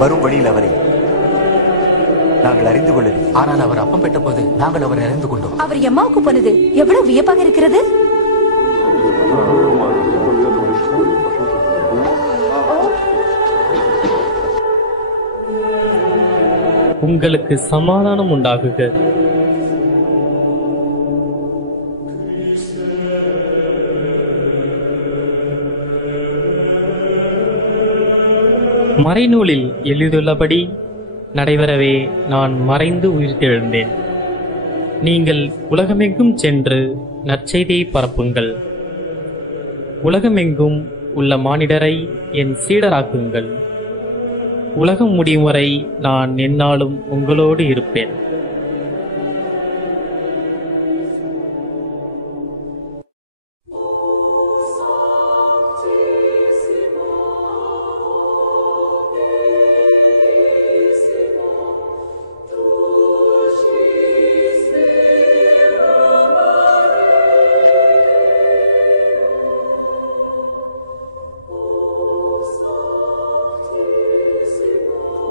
வரும் வழியில் அவரை நாங்கள் அறிந்து கொள்ளவில்லை. ஆனால் அவர் அப்பம் பெற்ற போது நாங்கள் அவரை அறிந்து கொண்டோம். அவர் எம்மாவுக்கு போனது எவ்வளவு வியப்பாக இருக்கிறது. உங்களுக்கு சமாதானம் உண்டாகுக. மறைநூலில் எழுதுள்ளபடி நடைபெறவே நான் மறைந்து உயிர்த்தெழுந்தேன். நீங்கள் உலகமெங்கும் சென்று நற்செய்தியை பரப்புங்கள். உலகமெங்கும் உள்ள மானிடரை என் சீடராக்குங்கள். உலகம் முடியும் வரை நான் எந்நாளும் உங்களோடு இருப்பேன்.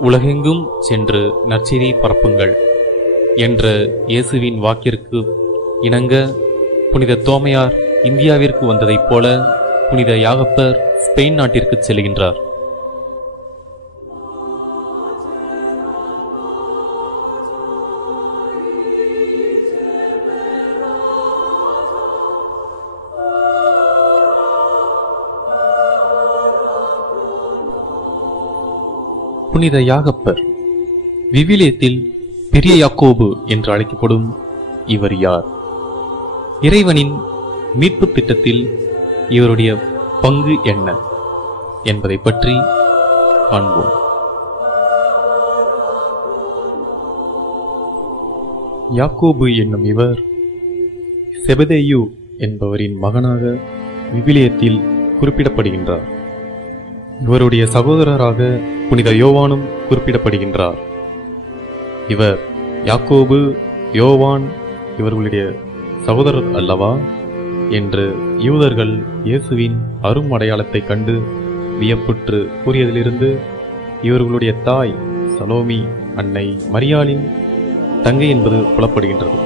உலகெங்கும் சென்று நற்செய்தியை பரப்புங்கள் என்ற இயேசுவின் வாக்கிற்கு இணங்க புனித தோமையார் இந்தியாவிற்கு வந்ததைப் போல புனித யாகப்பர் ஸ்பெயின் நாட்டிற்கு செல்கின்றார். புனித யாகப்பர் விவிலியத்தில் பெரிய யாக்கோபு என்று அழைக்கப்படும் இவர் யார்? இறைவனின் மீட்பு திட்டத்தில் இவருடைய பங்கு என்ன என்பதை பற்றி காண்போம். யாக்கோபு என்னும் இவர் செபதேயு என்பவரின் மகனாக விவிலியத்தில் குறிப்பிடப்படுகின்றார். இவருடைய சகோதரராக புனித யோவானும் குறிப்பிடப்படுகின்றார். இவர் யாக்கோபு, யோவான் இவர்களுடைய சகோதரர் அல்லவா என்று யூதர்கள் இயேசுவின் அரும் அடையாளத்தை கண்டு வியப்புற்று கூறியதிலிருந்து இவர்களுடைய தாய் சலோமி அன்னை மரியாளின் தங்கை என்பது புலப்படுகின்றது.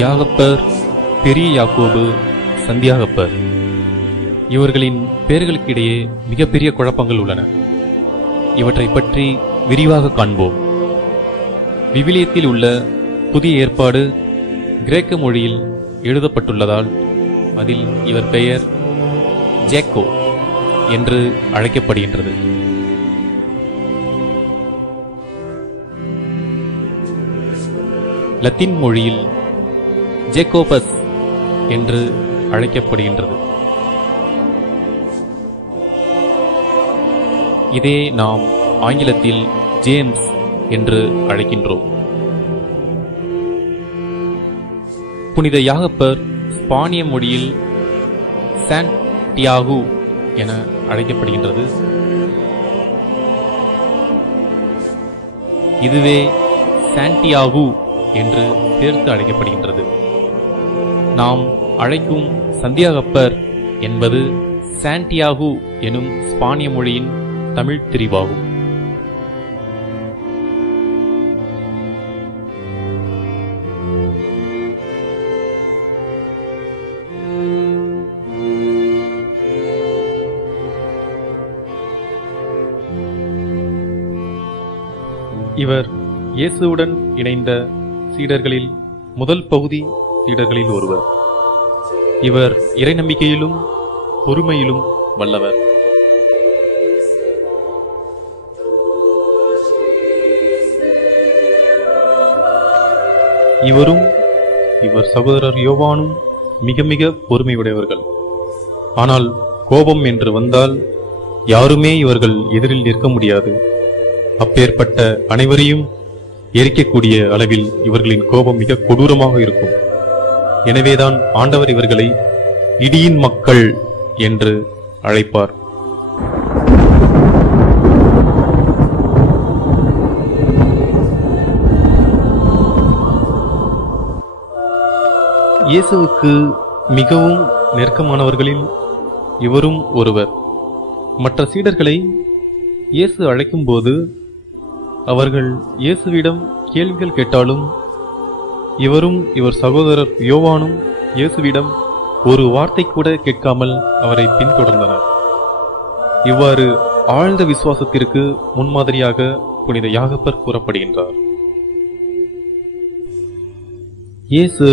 யாகப்பர், பெரிய யாக்கோபு, சந்தியாகப்பர் இவர்களின் பெயர்களுக்கிடையே மிகப்பெரிய குழப்பங்கள் உள்ளன. இவற்றை பற்றி விரிவாக காண்போம். விவிலியத்தில் உள்ள புதிய ஏற்பாடு கிரேக்க மொழியில் எழுதப்பட்டுள்ளதால் அதில் இவர் பெயர் ஜேக்கோ என்று அழைக்கப்படுகின்றது. லத்தீன் மொழியில் ஜேக்கோபஸ் என்று அழைக்கப்படுகின்றது. இதே நாம் ஆங்கிலத்தில் ஜேம்ஸ் என்று அழைக்கின்றோம். புனித யாகப்பர் ஸ்பானிய மொழியில் சான்டியாகோ என அழைக்கப்படுகின்றது. இதுவே சான்டியாகோ என்று சேர்த்து அழைக்கப்படுகின்றது. நாம் அழைக்கும் சந்தியாகப்பர் என்பது சான்டியாகோ எனும் ஸ்பானிய மொழியின் தமிழ் திரிவாகும். இவர் இயேசுவுடன் இணைந்த சீடர்களில் முதல் பகுதி சீடர்களில் ஒருவர். இவர் இறை நம்பிக்கையிலும் பொறுமையிலும் வல்லவர். இவரும் இவர் சகோதரர் யோவானும் மிக மிக பொறுமையுடையவர்கள். ஆனால் கோபம் என்று வந்தால் யாருமே இவர்கள் எதிரில் நிற்க முடியாது. அப்பேற்பட்ட அனைவரையும் எரிக்கக்கூடிய அளவில் இவர்களின் கோபம் மிக கொடூரமாக இருக்கும். எனவேதான் ஆண்டவர் இவர்களை இடியின் மக்கள் என்று அழைப்பார். இயேசுவுக்கு மிகவும் நெருக்கமானவர்களில் இவரும் ஒருவர். மற்ற சீடர்களை இயேசு அழைக்கும்போது அவர்கள் இயேசுவிடம் கேள்விகள் கேட்டாலும் இவரும் இவர் சகோதரர் யோவானும் இயேசுவிடம் ஒரு வார்த்தை கூட கேட்காமல் அவரை பின்தொடர்ந்தனர். இவ்வாறு ஆழ்ந்த விசுவாசத்திற்கு முன்மாதிரியாக புனித யாகப்பர் கூறப்படுகின்றார். இயேசு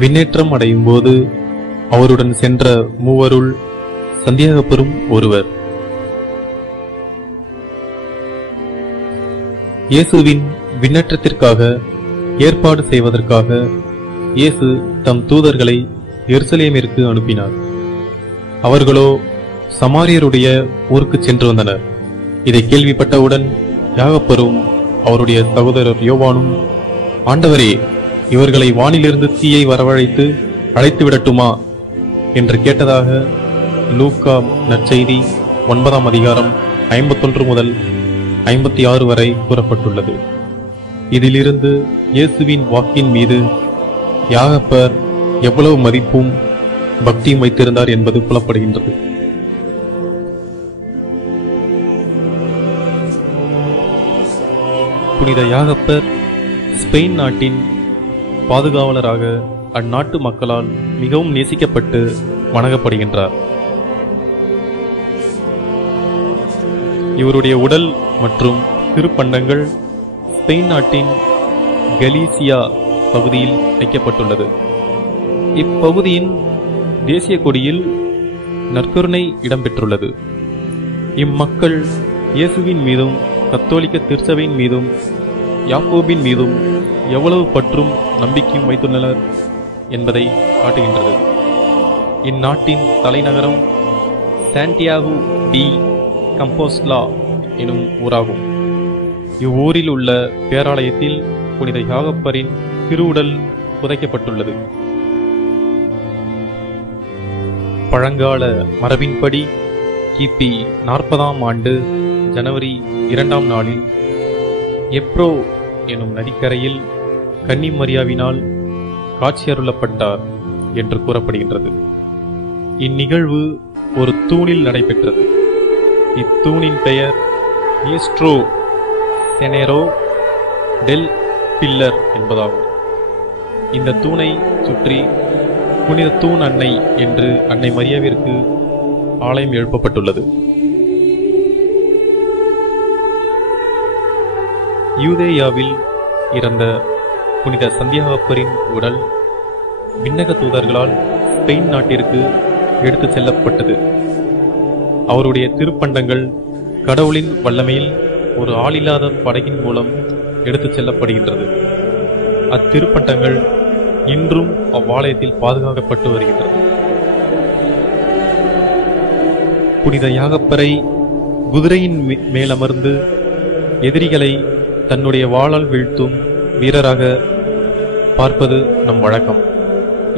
விண்ணேற்றம் அடையும் போது அவருடன் சென்ற மூவருள் சந்தியாகப்பரும் ஒருவர். இயேசுவின் விண்ணேற்றத்திற்காக ஏற்பாடு செய்வதற்காக இயேசு தம் தூதர்களை எருசலேமிற்கு அனுப்பினார். அவர்களோ சமாரியருடைய ஊருக்கு சென்று வந்தனர். இதை கேள்விப்பட்டவுடன் யாகப்பரும் அவருடைய சகோதரர் யோவானும், ஆண்டவரே, இவர்களை வானிலிருந்து தீயை வரவழைத்து அழைத்து விடட்டுமா என்று கேட்டதாக லூக்கா நற்செய்தி 9ஆம் அதிகாரம் 51 முதல் 56 வரை கூறப்பட்டுள்ளது. இதிலிருந்து இயேசுவின் வாக்கின் மீது யாகப்பர் எவ்வளவு மதிப்பும் பக்தியும் வைத்திருந்தார் என்பது புலப்படுகின்றது. புனித யாகப்பர் ஸ்பெயின் நாட்டின் பாதுகாவலராக அந்நாட்டு மக்களால் மிகவும் நேசிக்கப்பட்டு வணங்கப்படுகின்றார். இவருடைய உடல் மற்றும் திருப்பண்டங்கள் ஸ்பெயின் நாட்டின் கலீசியா பகுதியில் வைக்கப்பட்டுள்ளது. இப்பகுதியின் தேசிய கொடியில் நற்கருணை இடம்பெற்றுள்ளது. இம்மக்கள் இயேசுவின் மீதும் கத்தோலிக்க திருச்சபையின் மீதும் யாக்கோபின் மீதும் எவ்வளவு பற்றும் நம்பிக்கையும் வைத்துள்ளனர் என்பதை காட்டுகின்றது. இந்நாட்டின் தலைநகரம் சாண்டியாகோ டி கம்போஸ்ட்லா எனும் ஊராகும். இவ்வூரில் உள்ள பேராலயத்தில் புனித யாகப்பரின் திருவுடல் புதைக்கப்பட்டுள்ளது. பழங்கால மரபின்படி கிபி 40ஆம் ஆண்டு ஜனவரி 2ஆம் நாளில் எப்ரோ எனும் நதிக்கரையில் கன்னி மரியாவினால் காட்சியருளப்பட்டார் என்று கூறப்படுகின்றது. இந்நிகழ்வு ஒரு தூணில் நடைபெற்றது. இத்தூணின் பெயர் நியஸ்ட்ரோ செனேரோ டெல் பில்லர் என்பதாகும். இந்த தூணை சுற்றி புனித தூண் அன்னை என்று அன்னை மரியாவிற்கு ஆலயம் எழுப்பப்பட்டுள்ளது. யூதேயாவில் இறந்த புனித சந்தியாகப்பரின் உடல் விண்ணக தூதர்களால் ஸ்பெயின் நாட்டிற்கு எடுத்துச் செல்லப்பட்டது. அவருடைய திருப்பண்டங்கள் கடவுளின் வல்லமையில் ஒரு ஆளில்லாத படகின் மூலம் எடுத்துச் செல்லப்படுகின்றது. அத்திருப்பண்டங்கள் இன்றும் அவ்வாலயத்தில் பாதுகாக்கப்பட்டு வருகின்றது. புனித யாகப்பரை குதிரையின் மேலமர்ந்து எதிரிகளை தன்னுடைய வாளால் வீழ்த்தும் வீரராக பார்ப்பது நம் வழக்கம்.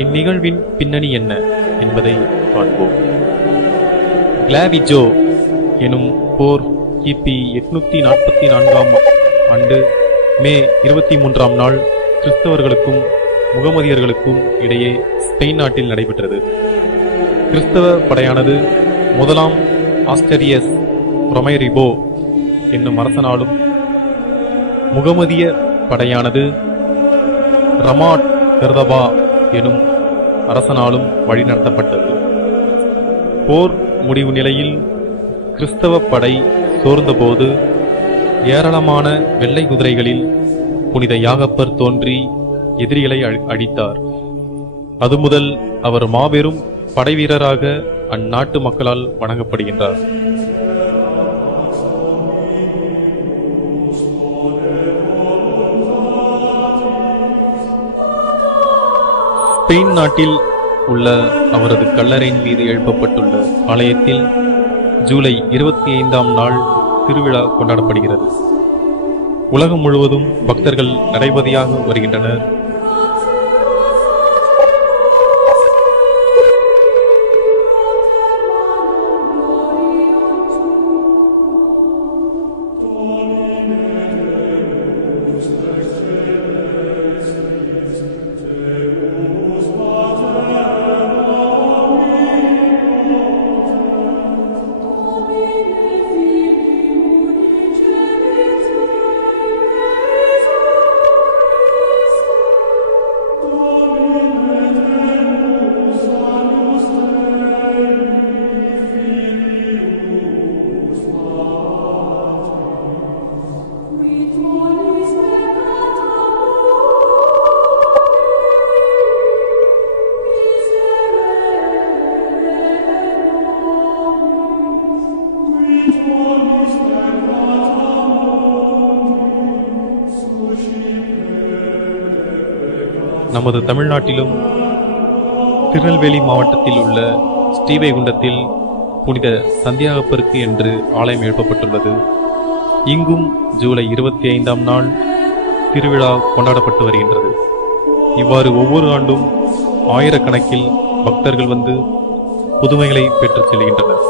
இந்நிகழ்வின் பின்னணி என்ன என்பதை காண்போம். கிளாவிஜோ எனும் போர் கிபி 844ஆம் ஆண்டு மே 23ஆம் நாள் கிறிஸ்தவர்களுக்கும் முகமதியர்களுக்கும் இடையே ஸ்பெயின் நாட்டில் நடைபெற்றது. கிறிஸ்தவ படையானது முதலாம் ஆஸ்டரியஸ் ரொமைரிபோ என்னும் அரசனாலும் முகமதிய படையானது ரமாட் கர்தபா எனும் அரசனாலும் வழிநடத்தப்பட்டது. போர் முடிவு நிலையில் கிறிஸ்தவ படை சோர்ந்தபோது ஏராளமான வெள்ளை குதிரைகளில் புனித யாகப்பர் தோன்றி எதிரிகளை அழித்தார். அது முதல் அவர் மாபெரும் படைவீரராக அந்நாட்டு மக்களால் வணங்கப்படுகின்றார். ஸ்பெயின் நாட்டில் உள்ள அவரது கல்லறையின் மீது எழுப்பப்பட்டுள்ள ஆலயத்தில் ஜூலை 25ஆம் நாள் திருவிழா கொண்டாடப்படுகிறது. உலகம் முழுவதும் பக்தர்கள் நடைபதியாக வருகின்றனர். நமது தமிழ்நாட்டிலும் திருநெல்வேலி மாவட்டத்தில் உள்ள ஸ்ரீவைகுண்டத்தில் புனித சந்தியாகப்பருக்கு என்று ஆலயம் எழுப்பப்பட்டுள்ளது. இங்கும் ஜூலை 25ஆம் நாள் திருவிழா கொண்டாடப்பட்டு வருகின்றது. இவ்வாறு ஒவ்வொரு ஆண்டும் ஆயிரக்கணக்கில் பக்தர்கள் வந்து புதுமைகளை பெற்றுச் செல்கின்றனர்.